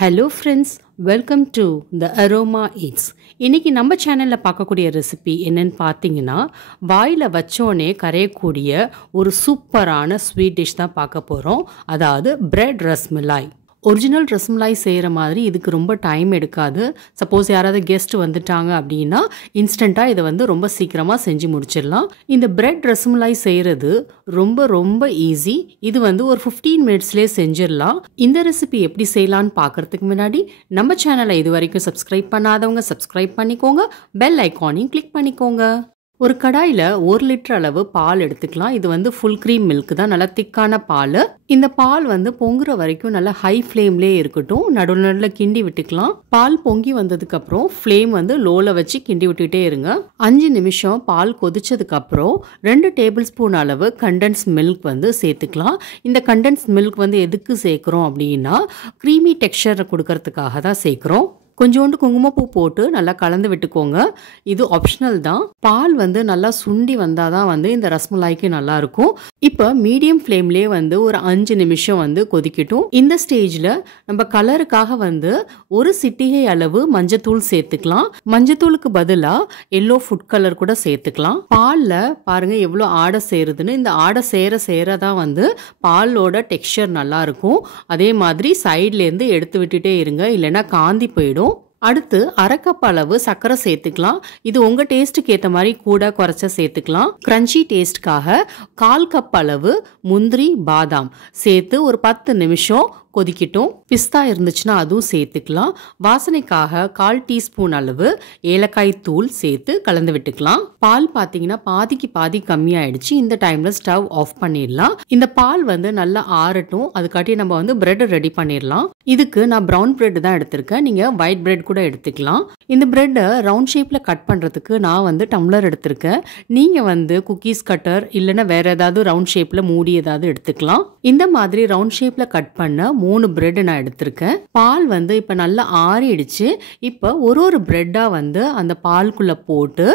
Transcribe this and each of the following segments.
Hello friends, welcome to the Aroma Eats. இன்னைக்கு நம்ம சேனல்ல பார்க்கக்கூடிய ரெசிபி என்னன்னு பார்த்தீங்கன்னா வாயில வச்சோனே கரையக்கூடிய ஒரு சூப்பரான ஸ்வீட் டிஷ் தான் பார்க்க போறோம். அதாவது பிரெட் ரஸ்மலாய். ஒரிஜினல் ரசமலாய் செய்கிற மாதிரி இதுக்கு ரொம்ப டைம் எடுக்காது. சப்போஸ் யாராவது கெஸ்ட் வந்துட்டாங்க அப்படின்னா இன்ஸ்டண்ட்டாக இதை ரொம்ப சீக்கிரமாக செஞ்சு முடிச்சிடலாம். இந்த பிரெட் ரசமலாய் செய்கிறது ரொம்ப ஈஸி. இது ஒரு 15 மினிட்ஸ்லேயே செஞ்சிடலாம். இந்த ரெசிபி எப்படி செய்யலான்னு பார்க்குறதுக்கு முன்னாடி நம்ம சேனலை இது வரைக்கும் சப்ஸ்கிரைப் பண்ணாதவங்க சப்ஸ்கிரைப் பண்ணிக்கோங்க. பெல் ஐக்கானையும் கிளிக் பண்ணிக்கோங்க. ஒரு கடாயில் 1 லிட்டர் அளவு பால் எடுத்துக்கலாம். இது ஃபுல் க்ரீம் மில்க் தான், நல்லா திக்கான பால். இந்த பால் பொங்குற வரைக்கும் நல்லா ஹை ஃப்ளேம்லேயே இருக்கட்டும். நடுவில் கிண்டி விட்டுக்கலாம். பால் பொங்கி வந்ததுக்கு அப்புறம் ஃப்ளேம் லோல வச்சு கிண்டி விட்டுட்டே இருங்க. 5 நிமிஷம் பால் கொதிச்சதுக்கு அப்புறம் 2 டேபிள் ஸ்பூன் அளவு கண்டென்ஸ் மில்க் சேர்த்துக்கலாம். இந்த கண்டென்ஸ் மில்க் எதுக்கு சேர்க்குறோம் அப்படின்னா க்ரீமி டெக்ஸ்சர் கொடுக்கறதுக்காக தான் சேர்க்குறோம். கொஞ்சோண்டு குங்குமப்பூ போட்டு நல்லா கலந்து விட்டுக்கோங்க. இது ஆப்ஷனல் தான். பால் நல்லா சுண்டி வந்தால் தான் இந்த ரஸ்மலாய்க்கு நல்லா இருக்கும். இப்போ மீடியம் ஃப்ளேம்லேயே ஒரு 5 நிமிஷம் கொதிக்கட்டும். இந்த ஸ்டேஜில் நம்ம கலருக்காக ஒரு சிட்டிகை அளவு மஞ்சத்தூள் சேர்த்துக்கலாம். மஞ்சத்தூளுக்கு பதிலாக எல்லோ ஃபுட் கலர் கூட சேர்த்துக்கலாம். பாலில் பாருங்க எவ்வளோ ஆடை சேருதுன்னு. இந்த ஆடை சேர தான் பாலோட டெக்ஸ்சர் நல்லா இருக்கும். அதே மாதிரி சைட்லேருந்து எடுத்து விட்டுட்டே இருங்க, இல்லைன்னா காந்தி போயிடும். அடுத்து 1/2 கப் அளவு சர்க்கரை சேர்த்துக்கலாம். இது உங்க டேஸ்ட்டுக்கு ஏற்ற மாதிரி கூட குறைச்ச சேர்த்துக்கலாம். கிரன்ச்சி டேஸ்ட்காக 1/4 கப் அளவு முந்திரி பாதாம் சேர்த்து ஒரு 10 நிமிஷம் கொதிக்கட்டும். பிஸ்தா இருந்துச்சுன்னா அதுவும் சேர்த்துக்கலாம். வாசனைக்காக 1/4 டீஸ்பூன் அளவு ஏலக்காய் தூள் சேர்த்து கலந்து விட்டுக்கலாம். பால் பார்த்தீங்கன்னா பாதிக்கு பாதி கம்மியாயிடுச்சு. இந்த டைம்ல ஸ்டவ் ஆஃப் பண்ணிடலாம். இந்த பால் நல்லா ஆறட்டும். அதுக்காட்டி நம்ம பிரெட் ரெடி பண்ணிடலாம். இதுக்கு நான் ப்ரௌன் பிரெட் தான் எடுத்திருக்கேன். நீங்க ஒயிட் பிரெட் கூட எடுத்துக்கலாம். இந்த பிரெட்டை ரவுண்ட் ஷேப்ல கட் பண்றதுக்கு நான் டம்ளர் எடுத்திருக்கேன். நீங்க குக்கீஸ் கட்டர் இல்லைன்னா வேற ஏதாவது ரவுண்ட் ஷேப்ல மூடி ஏதாவது எடுத்துக்கலாம். இந்த மாதிரி ரவுண்ட் ஷேப்ல கட் பண்ண 3 பிரெட் நான் எடுத்திருக்கேன். பால் இப்ப நல்லா ஆறிடுச்சு. இப்ப ஒரு பிரெட்டா அந்த பால்குள்ள போட்டு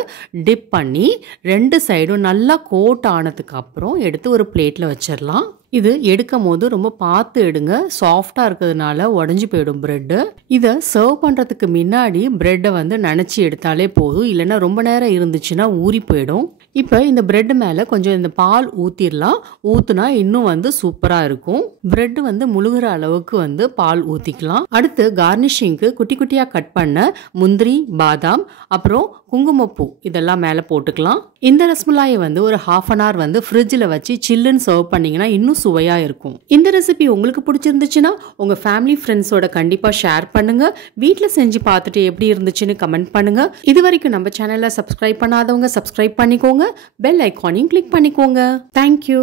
டிப் பண்ணி 2 சைடும் நல்லா கோட் ஆனதுக்கு அப்புறம் எடுத்து ஒரு பிளேட்ல வச்சிடலாம். இது எடுக்கும் போது ரொம்ப பார்த்து எடுங்க. சாஃப்டா இருக்கிறதுனால உடஞ்சி போயிடும் பிரெட். இதை சர்வ் பண்றதுக்கு முன்னாடி பிரெட்டை நனைச்சி எடுத்தாலே போதும், இல்லைன்னா ரொம்ப நேரம் இருந்துச்சுன்னா ஊறி போயிடும். இப்ப இந்த பிரெட் மேல கொஞ்சம் இந்த பால் ஊத்திடலாம். ஊத்துனா இன்னும் சூப்பரா இருக்கும். பிரெட் முழுகிற அளவுக்கு பால் ஊத்திக்கலாம். அடுத்து கார்னிஷிங்க்கு குட்டி குட்டியா கட் பண்ண முந்திரி பாதாம் அப்புறம் குங்குமப்பூ இதெல்லாம் மேல போட்டுக்கலாம். இந்த ரஸ்மலாயை ஒரு 1/2 an hour ஃப்ரிட்ஜில் வச்சு சில்லுன்னு சர்வ் பண்ணீங்கன்னா இன்னும் சுவையா இருக்கும். இந்த ரெசிபி உங்களுக்கு பிடிச்சிருந்துச்சுன்னா உங்க ஃபேமிலி ஃப்ரெண்ட்ஸோட கண்டிப்பா ஷேர் பண்ணுங்க. வீட்டில் செஞ்சு பார்த்துட்டு எப்படி இருந்துச்சுன்னு கமெண்ட் பண்ணுங்க. இது வரைக்கும் நம்ம சேனலை சப்ஸ்கிரைப் பண்ணாதவங்க சப்ஸ்கிரைப் பண்ணிக்கோங்க. பெல் ஐக்கானையும் கிளிக் பண்ணிக்கோங்க. தேங்க்யூ.